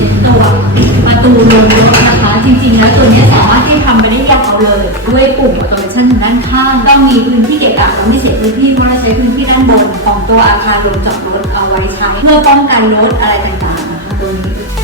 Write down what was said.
เป็นตัวประตูลงรถนะคะจริงๆแล้วตัวนี้สามารถที่ทำไปได้ยาวเลยด้วยปุ่มออโตเมชันด้านข้างต้องมีพื้นที่เกะกะเราไม่เสียพื้นที่เพราะเราใช้พื้นที่ด้านบนของตัวอาคารลงจอดรถเอาไว้ใช้เพื่อป้องกันรถอะไรต่างๆนะคะตัวนี้